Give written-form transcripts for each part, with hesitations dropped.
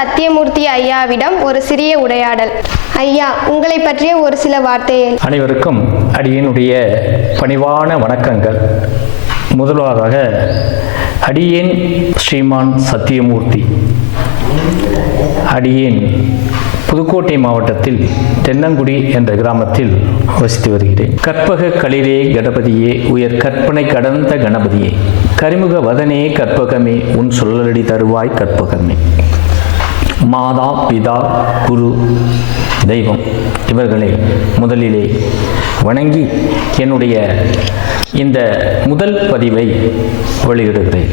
சத்தியமூர்த்தி ஐயாவிடம் ஒரு சிறிய உரையாடல். ஐயா, உங்களை பற்றிய ஒரு சில வார்த்தைகள். அனைவருக்கும் அடியேனுடைய பணிவான வணக்கங்கள். முதலாவதாக அடியேன் ஸ்ரீமான் சத்தியமூர்த்தி. அடியேன் புதுக்கோட்டை மாவட்டத்தில் தென்னங்குடி என்ற கிராமத்தில் வசித்து வருகிறேன். கற்பக களிரே கணபதியே, உயர் கற்பனை கடந்த கணபதியே, கரிமுக வதனே கற்பகமே, உன் சொல்லடி தருவாய் கற்பகமே. மாதா பிதா குரு தெய்வம் இவர்களை முதலிலே வணங்கி என்னுடைய இந்த முதல் பதிவை வெளியிடுகிறேன்.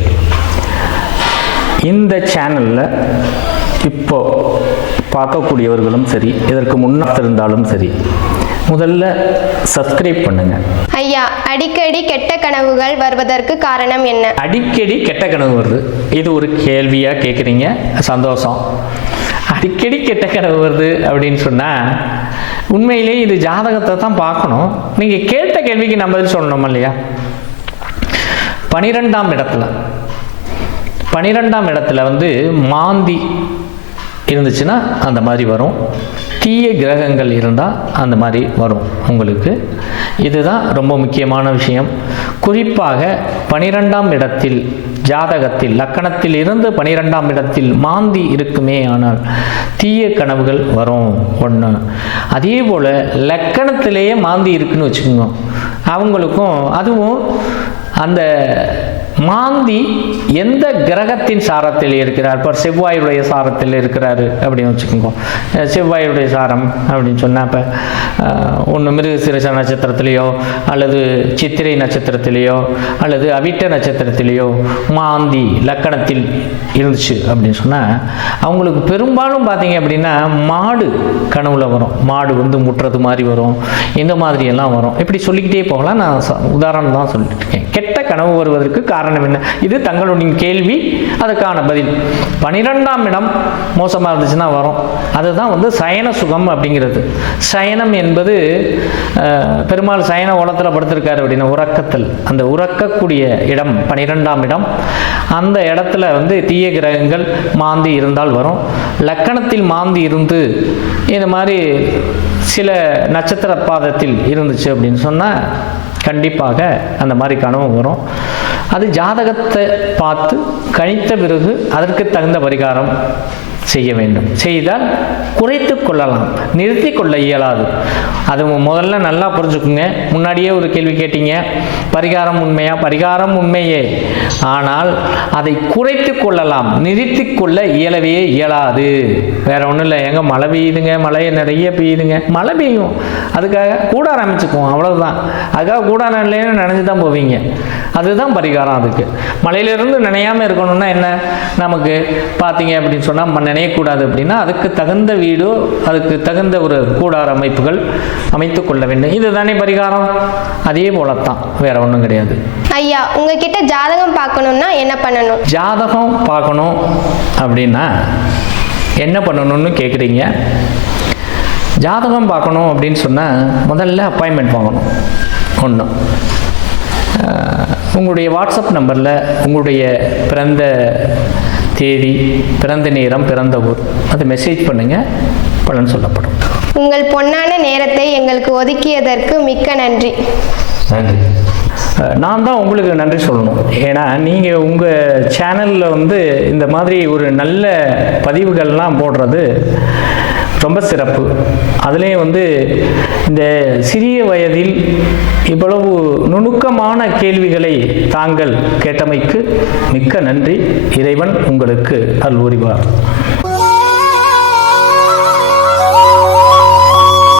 இந்த சேனலில் இப்போ பார்க்கக்கூடியவர்களும் சரி, இதற்கு முன்னாடி இருந்தாலும் சரி, முதல்ல சப்ஸ்கிரைப் பண்ணுங்க. ஐயா, அடிக்கடி கெட்ட கனவுகள் வருவதற்கு காரணம் என்ன? அடிக்கடி கெட்ட கனவு வருது, இது ஒரு கேள்வியா கேட்குறீங்க, சந்தோஷம். அடிக்கடி கெட்ட கனவு வருது அப்படின்னு சொன்னால் உண்மையிலே இது ஜாதகத்தை தான் பார்க்கணும். நீங்கள் கேட்ட கேள்விக்கு நம்ம பதில் சொல்லணும் இல்லையா? 12ஆம் இடத்துல வந்து மாந்தி இருந்துச்சுன்னா அந்த மாதிரி வரும். தீய கிரகங்கள் இருந்தால் அந்த மாதிரி வரும் உங்களுக்கு. இதுதான் ரொம்ப முக்கியமான விஷயம். குறிப்பாக 12ஆம் இடத்தில் ஜாதகத்தில் லக்கணத்தில் இருந்து 12ஆம் இடத்தில் மாந்தி இருக்குமே ஆனால் தீய கனவுகள் வரும் ஒன்று. அதே போல் லக்கணத்திலேயே மாந்தி இருக்குன்னு வச்சுக்கோங்க, அவங்களுக்கும் அதுவும் அந்த மாந்தி எந்த கிரகத்தின் சாரத்தில் இருக்கிறார், இப்போ செவ்வாயுடைய சாரத்தில் இருக்கிறாரு அப்படின்னு வச்சுக்கோங்க. செவ்வாயுடைய சாரம் அப்படின்னு சொன்னால் இப்போ ஒன்று மிருகசீரிஷ நட்சத்திரத்திலேயோ அல்லது சித்திரை நட்சத்திரத்திலேயோ அல்லது அவிட்ட நட்சத்திரத்திலேயோ மாந்தி லக்கணத்தில் இருந்துச்சு அப்படின்னு சொன்னால் அவங்களுக்கு பெரும்பாலும் பார்த்தீங்க அப்படின்னா மாடு கனவுல வரும். மாடு வந்து முட்டுறது மாதிரி வரும், இந்த மாதிரியெல்லாம் வரும். இப்படி சொல்லிக்கிட்டே போகலாம். நான் உதாரணம் தான் சொல்லிட்டு இருக்கேன். கெட்ட கனவு வருவதற்கு காரணம் என்ன? இது தங்களுடைய கேள்வி, அதுக்கான பதில். 12ஆம் இடம் மோசமாக இருந்துச்சுன்னா வரும். அதுதான் வந்து சயன சுகம் அப்படிங்கிறது. சயனம் என்பது பெருமாள் சயன ஓலத்தில் படுத்திருக்காரு அப்படின்னா உறக்கத்தில், அந்த உறக்கக்கூடிய இடம் 12ஆம் இடம். அந்த இடத்துல வந்து தீய கிரகங்கள் மாந்தி இருந்தால் வரும். லக்கணத்தில் மாந்தி இருந்து இந்த மாதிரி சில நட்சத்திர பாதத்தில் இருந்துச்சு அப்படின்னு சொன்னால் கண்டிப்பாக அந்த மாதிரி கனவு வரும். அது ஜாதகத்தை பார்த்து கணித்த பிறகு அதற்கு தகுந்த பரிகாரம் செய்ய வேண்டும். செய்தால் குறைத்து கொள்ளலாம், நிறுத்தி கொள்ள இயலாது. அது முதல்ல நல்லா புரிஞ்சுக்குங்க. முன்னாடியே ஒரு கேள்வி கேட்டீங்க, பரிகாரம் உண்மையா? பரிகாரம் உண்மையே, ஆனால் அதை குறைத்து கொள்ளலாம், நிறுத்தி கொள்ள இயலவே இயலாது. வேற ஒன்றும் இல்லை. எங்க மழை பெய்யுதுங்க, மழை நிறைய பெய்யுதுங்க, மழை பெய்யும், அதுக்காக கூடாரம் அமைச்சுக்குவோம், அவ்வளவுதான். அதுக்காக கூடாரம் இல்லைன்னு நினைஞ்சு தான் போவீங்க. அதுதான் பரிகாரம். அதுக்கு மழையிலிருந்து நினையாம இருக்கணும்னா என்ன, நமக்கு பார்த்தீங்க அப்படின்னு சொன்னால் நினையக்கூடாது அப்படின்னா அதுக்கு தகுந்த வீடோ அதுக்கு தகுந்த ஒரு கூடார அமைப்புகள் அமைத்து கொள்ள வேண்டும். இதுதானே பரிகாரம். அதே போலத்தான், வேற ஒன்றும் கிடையாது. ஐயா, உங்ககிட்ட ஜாதகம் பார்க்கணும்னா என்ன பண்ணணும்? ஜாதகம் பார்க்கணும் அப்படின்னா என்ன பண்ணணும்னு கேட்குறீங்க. ஜாதகம் பார்க்கணும் அப்படின்னு சொன்னால் முதல்ல அப்பாயின்மெண்ட் வாங்கணும். ஒன்று, உங்களுடைய வாட்ஸ்அப் நம்பரில் உங்களுடைய பிறந்த தேதி, பிறந்த நேரம், பிறந்த ஊர் அது மெசேஜ் பண்ணுங்கள், பலன் சொல்லப்படும். உங்கள் பொன்னான நேரத்தை எங்களுக்கு ஒதுக்கியதற்கு மிக்க நன்றி. நன்றி. நான் தான் உங்களுக்கு நன்றி சொல்லணும். ஏன்னா நீங்கள் உங்கள் சேனலில் வந்து இந்த மாதிரி ஒரு நல்ல பதிவுகள்லாம் போடுறது ரொம்ப சிறப்பு. அதுலேயும் வந்து இந்த சிறிய வயதில் இவ்வளவு நுணுக்கமான கேள்விகளை தாங்கள் கேட்டமைக்கு மிக்க நன்றி. இறைவன் உங்களுக்கு அருள் புரிவார்.